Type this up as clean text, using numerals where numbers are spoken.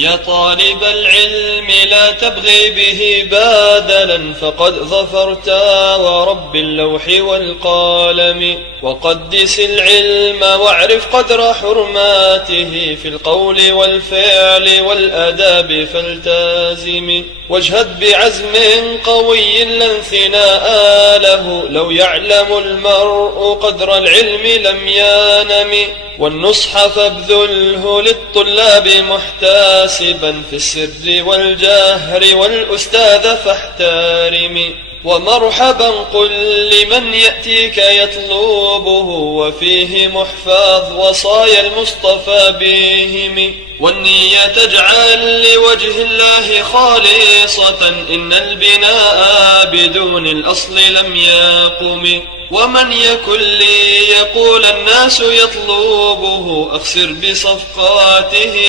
يا طالب العلم لا تبغي به بادلا، فقد ظفرت ورب اللوح والقلم. وقدس العلم واعرف قدر حرماته في القول والفعل والأداب فالتازم. واجهد بعزم قوي لا انثناء له، لو يعلم المرء قدر العلم لم ينم. والنصح فابذله للطلاب محتاسبا في السر والجهر، والأستاذ فاحترم. ومرحبا قل لمن يأتيك يطلبه، وفيه محفظ وصايا المصطفى بهم. والنية تجعل لوجه الله خالصة، إن البناء بدون الأصل لم يقم. ومن يكن لي يقول الناس يطلبه، أخسر بصفقاته